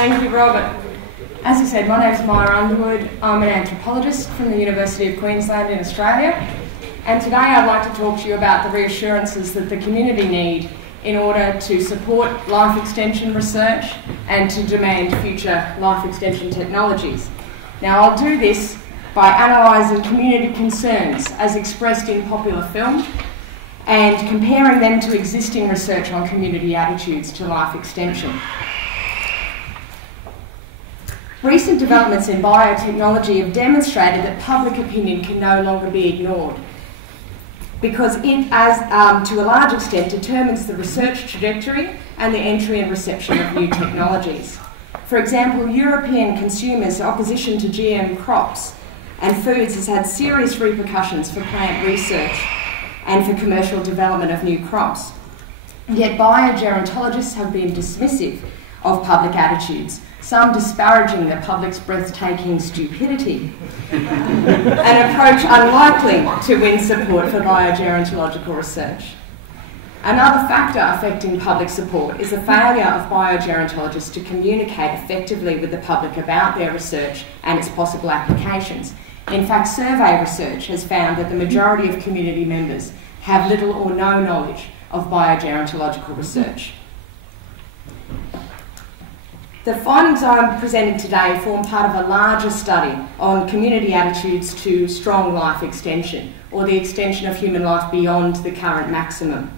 Thank you, Robert. As you said, my name is Mair Underwood. I'm an anthropologist from the University of Queensland in Australia. And today I'd like to talk to you about the reassurances that the community need in order to support life extension research and to demand future life extension technologies. Now, I'll do this by analysing community concerns as expressed in popular film and comparing them to existing research on community attitudes to life extension. Recent developments in biotechnology have demonstrated that public opinion can no longer be ignored because it, to a large extent, determines the research trajectory and the entry and reception of new technologies. For example, European consumers' opposition to GM crops and foods has had serious repercussions for plant research and for commercial development of new crops. Yet biogerontologists have been dismissive of public attitudes, some disparaging the public's breathtaking stupidity, an approach unlikely to win support for biogerontological research. Another factor affecting public support is the failure of biogerontologists to communicate effectively with the public about their research and its possible applications. In fact, survey research has found that the majority of community members have little or no knowledge of biogerontological research. The findings I'm presenting today form part of a larger study on community attitudes to strong life extension, or the extension of human life beyond the current maximum.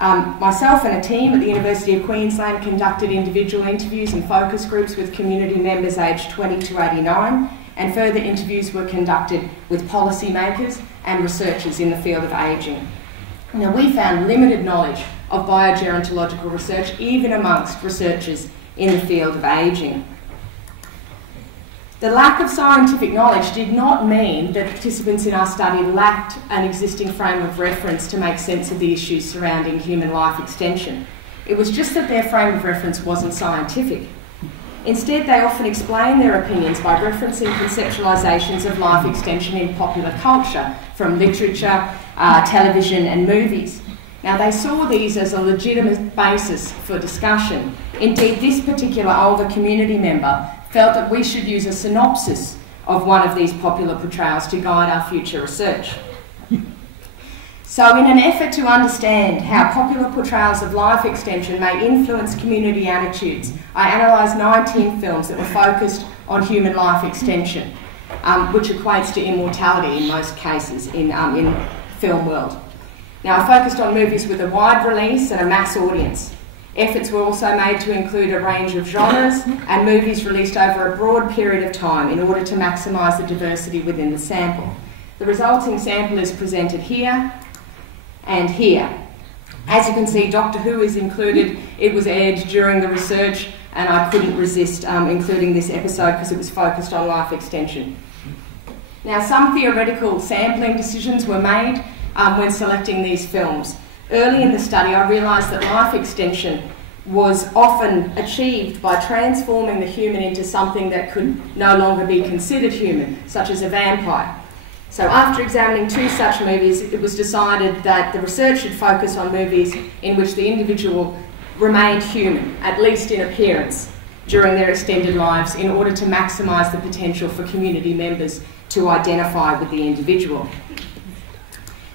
Myself and a team at the University of Queensland conducted individual interviews and focus groups with community members aged 20 to 89, and further interviews were conducted with policymakers and researchers in the field of ageing. Now, we found limited knowledge of biogerontological research even amongst researchers in the field of ageing. The lack of scientific knowledge did not mean that participants in our study lacked an existing frame of reference to make sense of the issues surrounding human life extension. It was just that their frame of reference wasn't scientific. Instead, they often explain their opinions by referencing conceptualisations of life extension in popular culture, from literature, television and movies. Now, they saw these as a legitimate basis for discussion. Indeed, this particular older community member felt that we should use a synopsis of one of these popular portrayals to guide our future research. So, in an effort to understand how popular portrayals of life extension may influence community attitudes, I analysed 19 films that were focused on human life extension, which equates to immortality in most cases in film world. Now, I focused on movies with a wide release and a mass audience. Efforts were also made to include a range of genres and movies released over a broad period of time in order to maximise the diversity within the sample. The resulting sample is presented here and here. As you can see, Doctor Who is included. It was aired during the research, and I couldn't resist including this episode because it was focused on life extension. Now, some theoretical sampling decisions were made when selecting these films. Early in the study, I realised that life extension was often achieved by transforming the human into something that could no longer be considered human, such as a vampire. So after examining 2 such movies, it was decided that the research should focus on movies in which the individual remained human, at least in appearance, during their extended lives, in order to maximise the potential for community members to identify with the individual.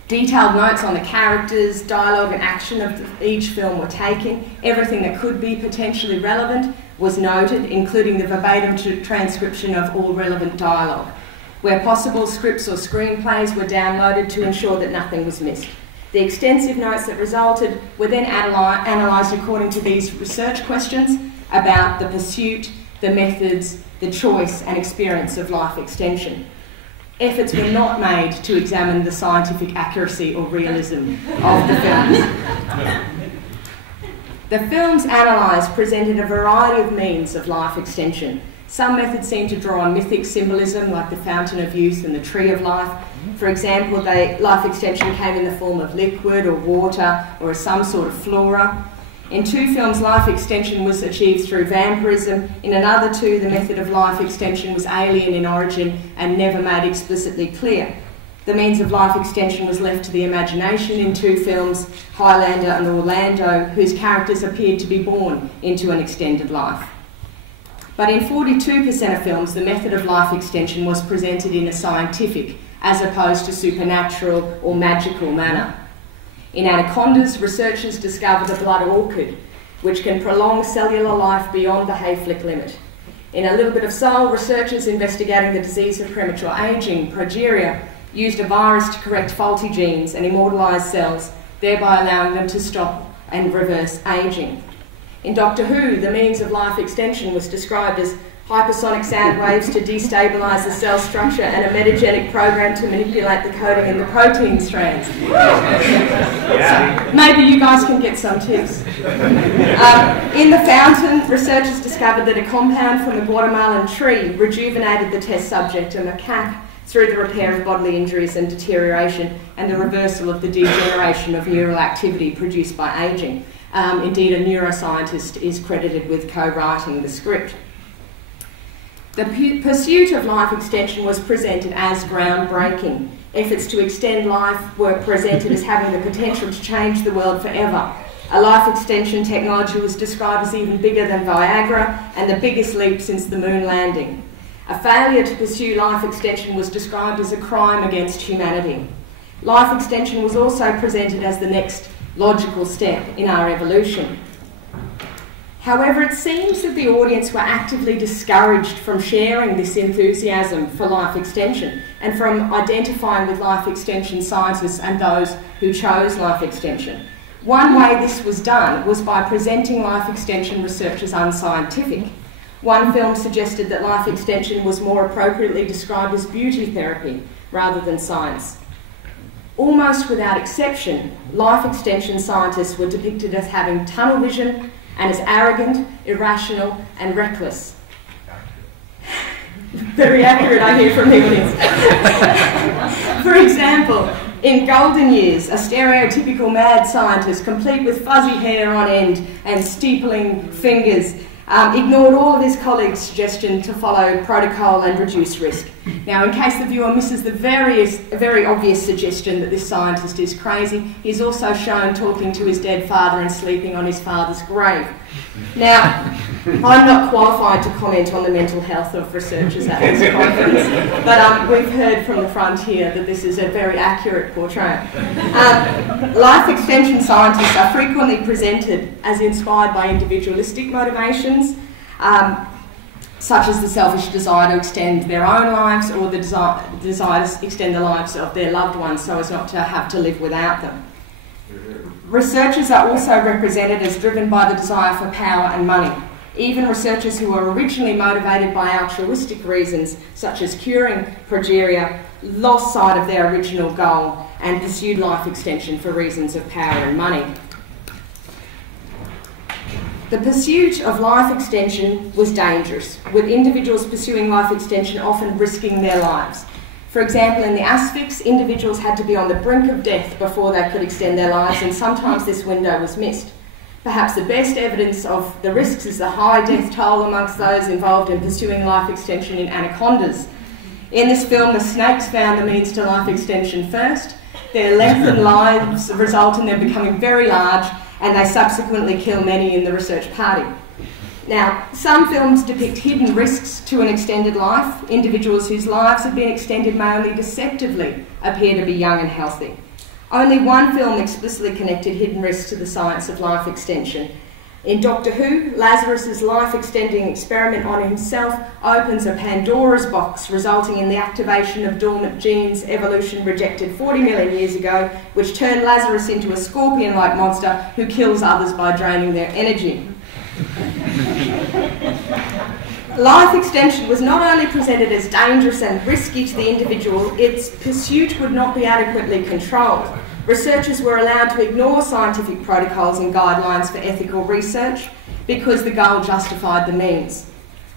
Detailed notes on the characters, dialogue and action of each film were taken. Everything that could be potentially relevant was noted, including the verbatim transcription of all relevant dialogue. Where possible, scripts or screenplays were downloaded to ensure that nothing was missed. The extensive notes that resulted were then analysed according to these research questions about the pursuit, the methods, the choice and experience of life extension. Efforts were not made to examine the scientific accuracy or realism of the films. The films analysed presented a variety of means of life extension. Some methods seemed to draw on mythic symbolism, like the Fountain of Youth and the Tree of Life. For example, life extension came in the form of liquid or water or as some sort of flora. In 2 films, life extension was achieved through vampirism. In another 2, the method of life extension was alien in origin and never made explicitly clear. The means of life extension was left to the imagination in 2 films, Highlander and Orlando, whose characters appeared to be born into an extended life. But in 42% of films, the method of life extension was presented in a scientific, as opposed to supernatural or magical manner. In anacondas, researchers discovered a blood orchid, which can prolong cellular life beyond the Hayflick limit. In A Little Bit of Soul, researchers investigating the disease of premature ageing, progeria, used a virus to correct faulty genes and immortalise cells, thereby allowing them to stop and reverse ageing. In Doctor Who, the means of life extension was described as hypersonic sound waves to destabilise the cell structure and a metagenic program to manipulate the coding in the protein strands. So maybe you guys can get some tips. In The Fountain, researchers discovered that a compound from the Guatemalan tree rejuvenated the test subject, a macaque, through the repair of bodily injuries and deterioration and the reversal of the degeneration of neural activity produced by ageing. Indeed, a neuroscientist is credited with co-writing the script. The pursuit of life extension was presented as groundbreaking. Efforts to extend life were presented as having the potential to change the world forever. A life extension technology was described as even bigger than Viagra and the biggest leap since the moon landing. A failure to pursue life extension was described as a crime against humanity. Life extension was also presented as the next logical step in our evolution. However, it seems that the audience were actively discouraged from sharing this enthusiasm for life extension and from identifying with life extension scientists and those who chose life extension. One way this was done was by presenting life extension research as unscientific. One film suggested that life extension was more appropriately described as beauty therapy rather than science. Almost without exception, life extension scientists were depicted as having tunnel vision and as arrogant, irrational and reckless. Very accurate, I hear from the audience. For example, in Golden Years, a stereotypical mad scientist, complete with fuzzy hair on end and steepling fingers, ignored all of his colleagues' suggestion to follow protocol and reduce risk. Now, in case the viewer misses the very obvious suggestion that this scientist is crazy, he's also shown talking to his dead father and sleeping on his father's grave. Now, I'm not qualified to comment on the mental health of researchers at this conference, but we've heard from the front here that this is a very accurate portrayal. Life extension scientists are frequently presented as inspired by individualistic motivations, such as the selfish desire to extend their own lives or the desire to extend the lives of their loved ones so as not to have to live without them. Researchers are also represented as driven by the desire for power and money. Even researchers who were originally motivated by altruistic reasons, such as curing progeria, lost sight of their original goal and pursued life extension for reasons of power and money. The pursuit of life extension was dangerous, with individuals pursuing life extension often risking their lives. For example, in the asphyx, individuals had to be on the brink of death before they could extend their lives, and sometimes this window was missed. Perhaps the best evidence of the risks is the high death toll amongst those involved in pursuing life extension in anacondas. In this film, the snakes found the means to life extension first. Their lengthened lives result in them becoming very large, and they subsequently kill many in the research party. Now, some films depict hidden risks to an extended life. Individuals whose lives have been extended may only deceptively appear to be young and healthy. Only one film explicitly connected hidden risks to the science of life extension. In Doctor Who, Lazarus's life-extending experiment on himself opens a Pandora's box, resulting in the activation of dormant genes evolution rejected 40 million years ago, which turned Lazarus into a scorpion-like monster who kills others by draining their energy. Life extension was not only presented as dangerous and risky to the individual, its pursuit would not be adequately controlled. Researchers were allowed to ignore scientific protocols and guidelines for ethical research because the goal justified the means.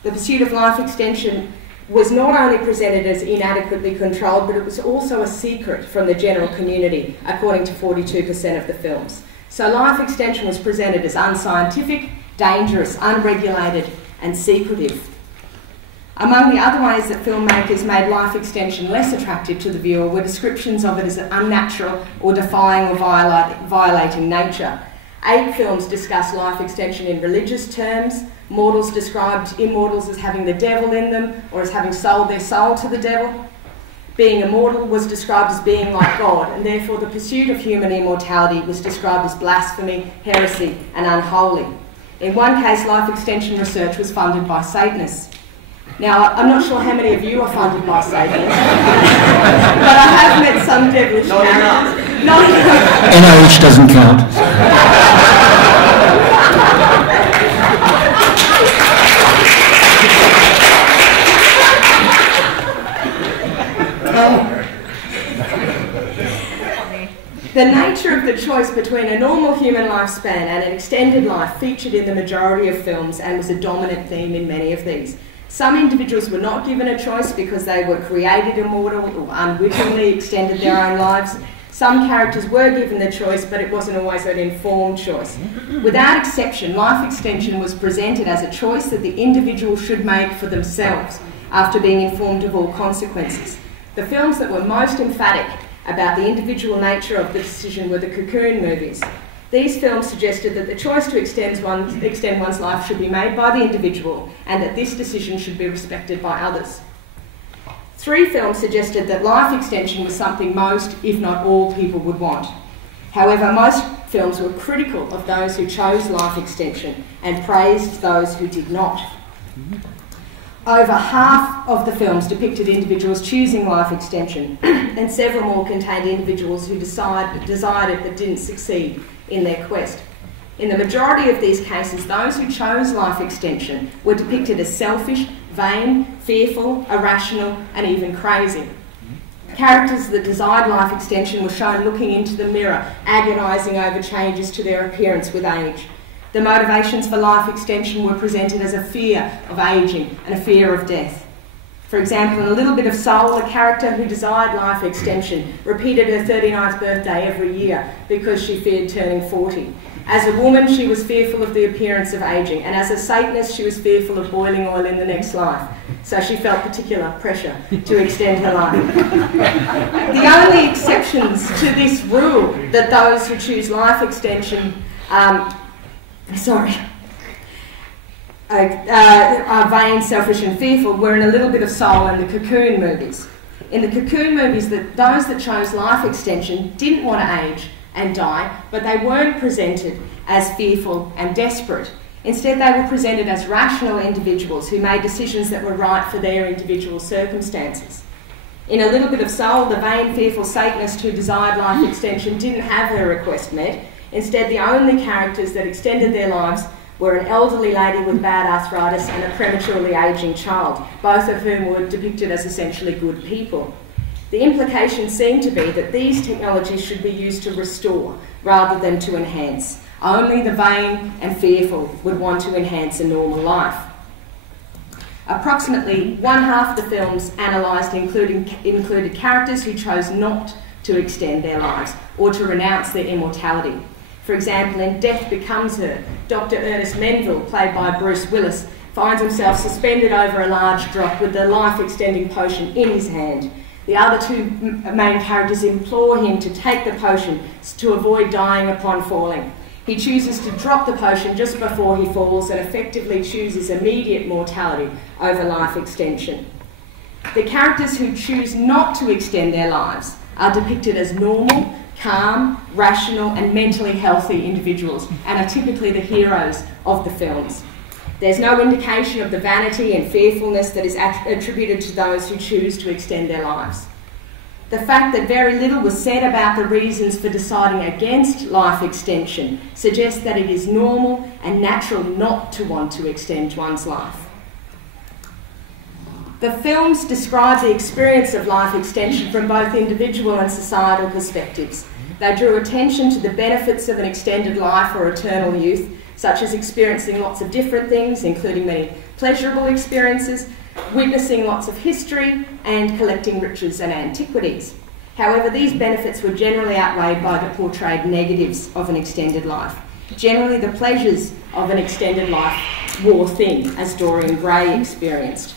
The pursuit of life extension was not only presented as inadequately controlled, but it was also a secret from the general community, according to 42% of the films. So life extension was presented as unscientific, dangerous, unregulated, and secretive. Among the other ways that filmmakers made life extension less attractive to the viewer were descriptions of it as unnatural or defying or violating nature. 8 films discuss life extension in religious terms. Mortals described immortals as having the devil in them or as having sold their soul to the devil. Being immortal was described as being like God, and therefore the pursuit of human immortality was described as blasphemy, heresy, and unholy. In one case, life extension research was funded by Satanists. Now, I'm not sure how many of you are funded by Satanists, but I have met some devilish characters. Not enough. NIH doesn't count. The nature of the choice between a normal human lifespan and an extended life featured in the majority of films and was a dominant theme in many of these. Some individuals were not given a choice because they were created immortal or unwittingly extended their own lives. Some characters were given the choice, but it wasn't always an informed choice. Without exception, life extension was presented as a choice that the individual should make for themselves after being informed of all consequences. The films that were most emphatic about the individual nature of the decision were the Cocoon movies. These films suggested that the choice to extend one's life should be made by the individual and that this decision should be respected by others. 3 films suggested that life extension was something most, if not all, people would want. However, most films were critical of those who chose life extension and praised those who did not. Over half of the films depicted individuals choosing life extension, and several more contained individuals who desired it but didn't succeed in their quest. In the majority of these cases, those who chose life extension were depicted as selfish, vain, fearful, irrational, and even crazy. Characters that desired life extension were shown looking into the mirror, agonising over changes to their appearance with age. The motivations for life extension were presented as a fear of ageing and a fear of death. For example, in A Little Bit of Soul, a character who desired life extension repeated her 39th birthday every year because she feared turning 40. As a woman, she was fearful of the appearance of ageing, and as a Satanist, she was fearful of boiling oil in the next life. So she felt particular pressure to extend her life. The only exceptions to this rule that those who choose life extension are vain, selfish and fearful were in A Little Bit of Soul and the Cocoon movies. In the Cocoon movies, those that chose life extension didn't want to age and die, but they weren't presented as fearful and desperate. Instead, they were presented as rational individuals who made decisions that were right for their individual circumstances. In A Little Bit of Soul, the vain, fearful Satanist who desired life extension didn't have her request met. Instead, the only characters that extended their lives were an elderly lady with bad arthritis and a prematurely ageing child, both of whom were depicted as essentially good people. The implication seemed to be that these technologies should be used to restore rather than to enhance. Only the vain and fearful would want to enhance a normal life. Approximately one-half the films analysed included characters who chose not to extend their lives or to renounce their immortality. For example, in Death Becomes Her, Dr. Ernest Menville, played by Bruce Willis, finds himself suspended over a large drop with the life-extending potion in his hand. The other 2 main characters implore him to take the potion to avoid dying upon falling. He chooses to drop the potion just before he falls and effectively chooses immediate mortality over life extension. The characters who choose not to extend their lives are depicted as normal, calm, rational and mentally healthy individuals and are typically the heroes of the films. There's no indication of the vanity and fearfulness that is attributed to those who choose to extend their lives. The fact that very little was said about the reasons for deciding against life extension suggests that it is normal and natural not to want to extend one's life. The films describe the experience of life extension from both individual and societal perspectives. They drew attention to the benefits of an extended life or eternal youth, such as experiencing lots of different things, including many pleasurable experiences, witnessing lots of history, and collecting riches and antiquities. However, these benefits were generally outweighed by the portrayed negatives of an extended life. Generally, the pleasures of an extended life wore thin, as Dorian Gray experienced.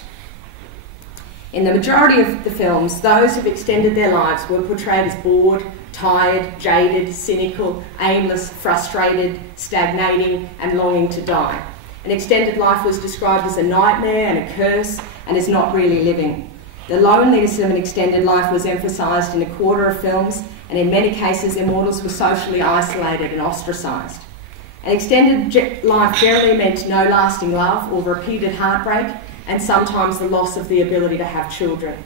In the majority of the films, those who've extended their lives were portrayed as bored, tired, jaded, cynical, aimless, frustrated, stagnating, and longing to die. An extended life was described as a nightmare and a curse, and is not really living. The loneliness of an extended life was emphasised in a quarter of films, and in many cases immortals were socially isolated and ostracised. An extended life generally meant no lasting love or repeated heartbreak, and sometimes the loss of the ability to have children.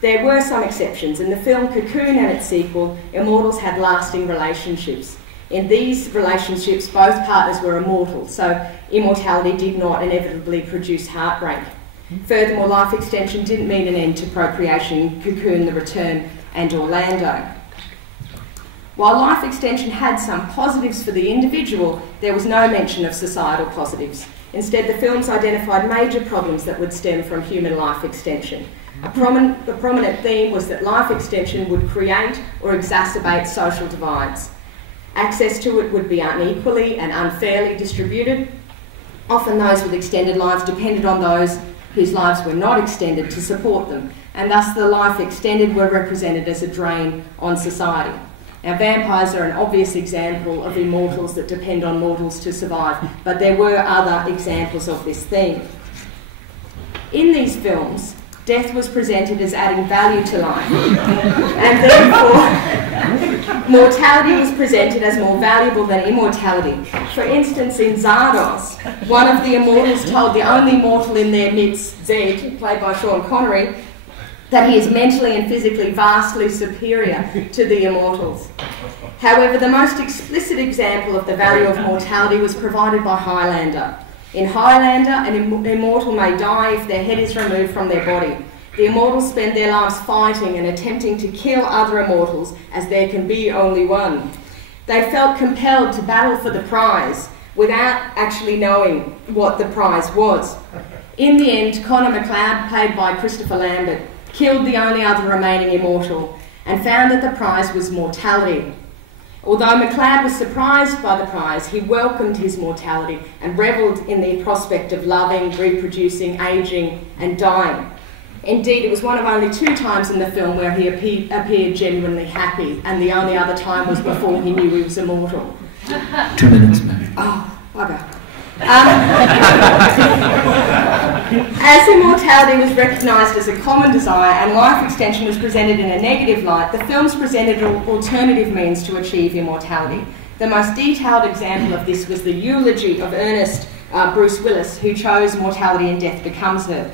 There were some exceptions. In the film Cocoon and its sequel, immortals had lasting relationships. In these relationships, both partners were immortal, so immortality did not inevitably produce heartbreak. Furthermore, life extension didn't mean an end to procreation, Cocoon, The Return, and Orlando. While life extension had some positives for the individual, there was no mention of societal positives. Instead, the films identified major problems that would stem from human life extension. A prominent theme was that life extension would create or exacerbate social divides. Access to it would be unequally and unfairly distributed. Often those with extended lives depended on those whose lives were not extended to support them, and thus the life extended were represented as a drain on society. Now, vampires are an obvious example of immortals that depend on mortals to survive, but there were other examples of this theme. In these films, death was presented as adding value to life, and therefore mortality was presented as more valuable than immortality. For instance, in Zardos, one of the immortals told the only mortal in their midst, Zed, played by Sean Connery, that he is mentally and physically vastly superior to the immortals. However, the most explicit example of the value of mortality was provided by Highlander. In Highlander, an immortal may die if their head is removed from their body. The immortals spend their lives fighting and attempting to kill other immortals, as there can be only one. They felt compelled to battle for the prize without actually knowing what the prize was. In the end, Connor MacLeod, played by Christopher Lambert, killed the only other remaining immortal and found that the prize was mortality. Although MacLeod was surprised by the prize, he welcomed his mortality and revelled in the prospect of loving, reproducing, ageing and dying. Indeed, it was one of only 2 times in the film where he appeared genuinely happy, and the only other time was before he knew he was immortal. 2 minutes, Mair. Oh, bugger. As immortality was recognised as a common desire and life extension was presented in a negative light, the films presented alternative means to achieve immortality. The most detailed example of this was the eulogy of Ernest Bruce Willis, who chose mortality and death becomes her.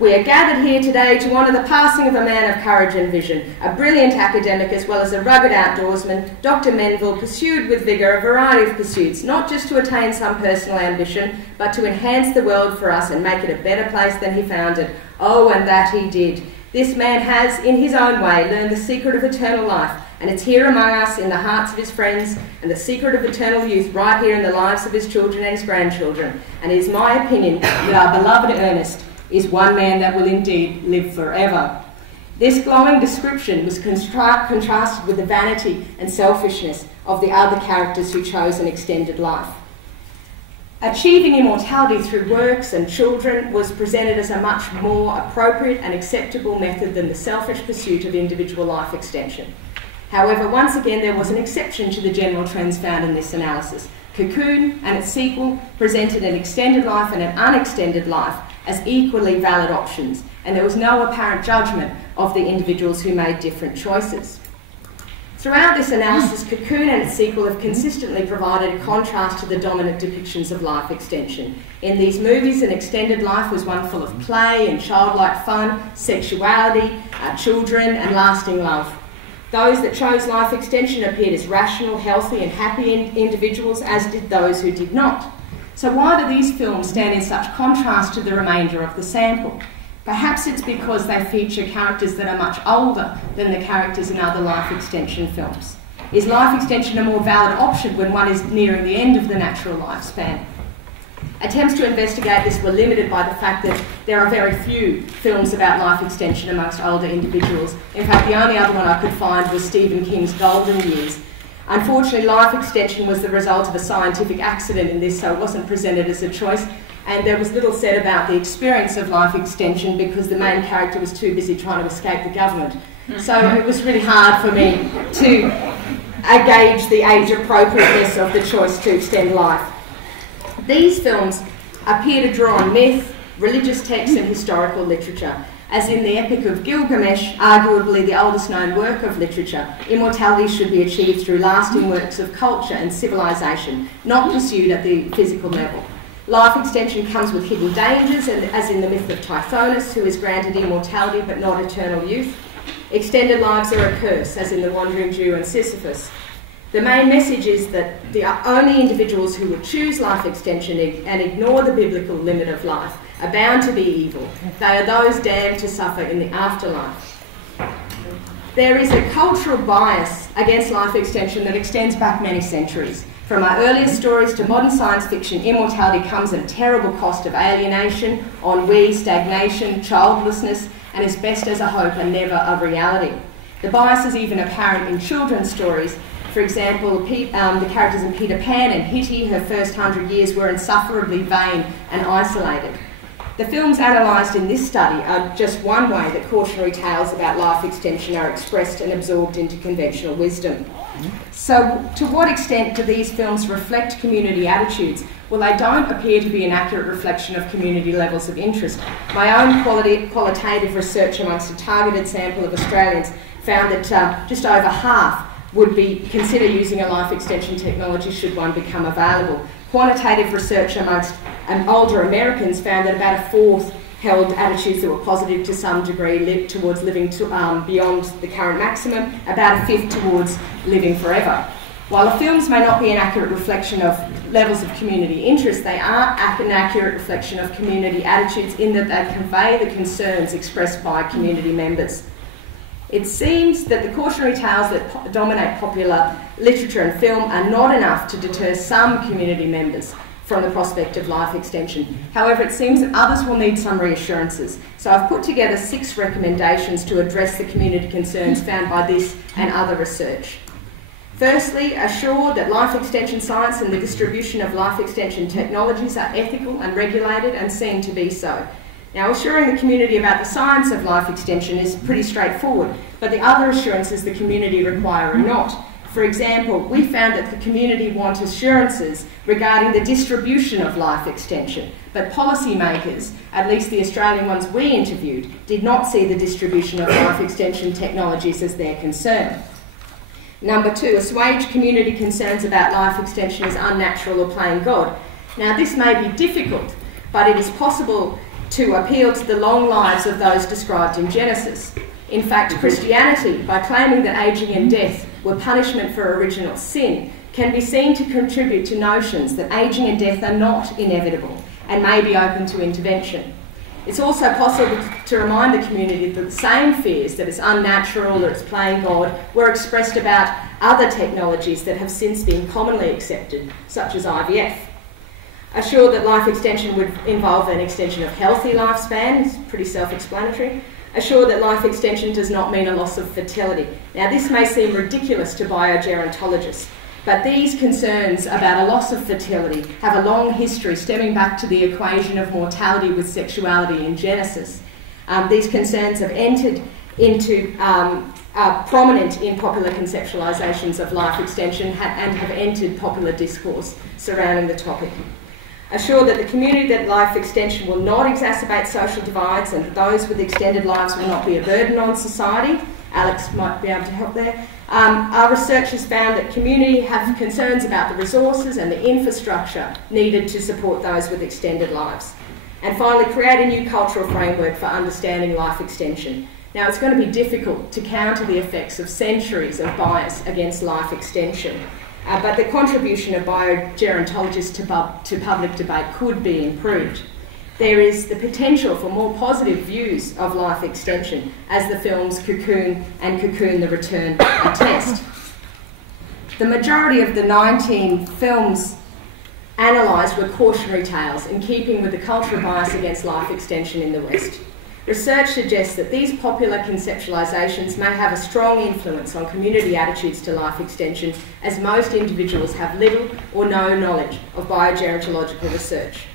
We are gathered here today to honour the passing of a man of courage and vision, a brilliant academic as well as a rugged outdoorsman. Dr. Menville pursued with vigour a variety of pursuits, not just to attain some personal ambition, but to enhance the world for us and make it a better place than he found it. Oh, and that he did. This man has, in his own way, learned the secret of eternal life, and it's here among us in the hearts of his friends, and the secret of eternal youth right here in the lives of his children and his grandchildren. And it is my opinion that our beloved Ernest is one man that will indeed live forever. This glowing description was contrasted with the vanity and selfishness of the other characters who chose an extended life. Achieving immortality through works and children was presented as a much more appropriate and acceptable method than the selfish pursuit of individual life extension. However, once again, there was an exception to the general trends found in this analysis. Cocoon and its sequel presented an extended life and an unextended life as equally valid options, and there was no apparent judgment of the individuals who made different choices. Throughout this analysis, Cocoon and its sequel have consistently provided a contrast to the dominant depictions of life extension. In these movies, an extended life was one full of play and childlike fun, sexuality, children and lasting love. Those that chose life extension appeared as rational, healthy and happy individuals, as did those who did not. So why do these films stand in such contrast to the remainder of the sample? Perhaps it's because they feature characters that are much older than the characters in other life extension films. Is life extension a more valid option when one is nearing the end of the natural lifespan? Attempts to investigate this were limited by the fact that there are very few films about life extension amongst older individuals. In fact, the only other one I could find was Stephen King's Golden Years. Unfortunately, life extension was the result of a scientific accident in this, so it wasn't presented as a choice, and there was little said about the experience of life extension because the main character was too busy trying to escape the government. So it was really hard for me to gauge the age appropriateness of the choice to extend life. These films appear to draw on myth, religious texts and historical literature. As in the Epic of Gilgamesh, arguably the oldest known work of literature, immortality should be achieved through lasting works of culture and civilization, not pursued at the physical level. Life extension comes with hidden dangers, as in the myth of Tithonus, who is granted immortality but not eternal youth. Extended lives are a curse, as in the Wandering Jew and Sisyphus. The main message is that the only individuals who would choose life extension and ignore the biblical limit of life are bound to be evil. They are those damned to suffer in the afterlife. There is a cultural bias against life extension that extends back many centuries. From our earliest stories to modern science fiction, immortality comes at a terrible cost of alienation, ennui, stagnation, childlessness, and is best as a hope and never a reality. The bias is even apparent in children's stories. For example, the characters in Peter Pan and Hitty, her first 100 years, were insufferably vain and isolated. The films analysed in this study are just one way that cautionary tales about life extension are expressed and absorbed into conventional wisdom. So, to what extent do these films reflect community attitudes? Well, they don't appear to be an accurate reflection of community levels of interest. My own qualitative research amongst a targeted sample of Australians found that just over half would consider using a life extension technology should one become available. Quantitative research amongst older Americans found that about a fourth held attitudes that were positive to some degree towards living beyond the current maximum, about a fifth towards living forever. While the films may not be an accurate reflection of levels of community interest, they are an accurate reflection of community attitudes in that they convey the concerns expressed by community members. It seems that the cautionary tales that dominate popular literature and film are not enough to deter some community members from the prospect of life extension. However, it seems that others will need some reassurances. So I've put together 6 recommendations to address the community concerns found by this and other research. Firstly, assure that life extension science and the distribution of life extension technologies are ethical and regulated and seen to be so. Now, assuring the community about the science of life extension is pretty straightforward, but the other assurances the community require are not. For example, we found that the community want assurances regarding the distribution of life extension, but policymakers, at least the Australian ones we interviewed, did not see the distribution of life extension technologies as their concern. Number 2, assuage community concerns about life extension as unnatural or playing God. Now, this may be difficult, but it is possible to appeal to the long lives of those described in Genesis. In fact, Christianity, by claiming that ageing and death were punishment for original sin, can be seen to contribute to notions that ageing and death are not inevitable and may be open to intervention. It's also possible to remind the community that the same fears that it's unnatural or it's playing God were expressed about other technologies that have since been commonly accepted, such as IVF. Assure that life extension would involve an extension of healthy lifespan, it's pretty self-explanatory. Assure that life extension does not mean a loss of fertility. Now, this may seem ridiculous to biogerontologists, but these concerns about a loss of fertility have a long history stemming back to the equation of mortality with sexuality in Genesis. These concerns have entered into prominent in popular conceptualisations of life extension and have entered popular discourse surrounding the topic. Assure that the community that life extension will not exacerbate social divides and that those with extended lives will not be a burden on society. Alex might be able to help there. Our research has found that community have concerns about the resources and the infrastructure needed to support those with extended lives. And finally, create a new cultural framework for understanding life extension. Now, it's going to be difficult to counter the effects of centuries of bias against life extension. But the contribution of biogerontologists to public debate could be improved. There is the potential for more positive views of life extension, as the films Cocoon and Cocoon the Return attest. The majority of the 19 films analysed were cautionary tales, in keeping with the cultural bias against life extension in the West. Research suggests that these popular conceptualisations may have a strong influence on community attitudes to life extension, as most individuals have little or no knowledge of biogerontological research.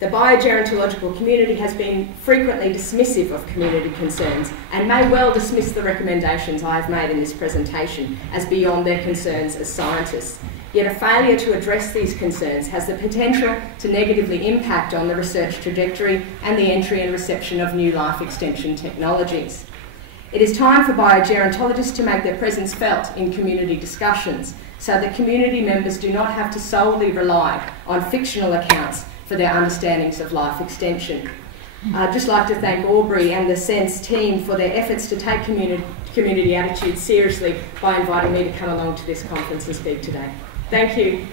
The biogerontological community has been frequently dismissive of community concerns and may well dismiss the recommendations I have made in this presentation as beyond their concerns as scientists. Yet a failure to address these concerns has the potential to negatively impact on the research trajectory and the entry and reception of new life extension technologies. It is time for biogerontologists to make their presence felt in community discussions so that community members do not have to solely rely on fictional accounts for their understandings of life extension. I'd just like to thank Aubrey and the SENSE team for their efforts to take community attitudes seriously by inviting me to come along to this conference and speak today. Thank you.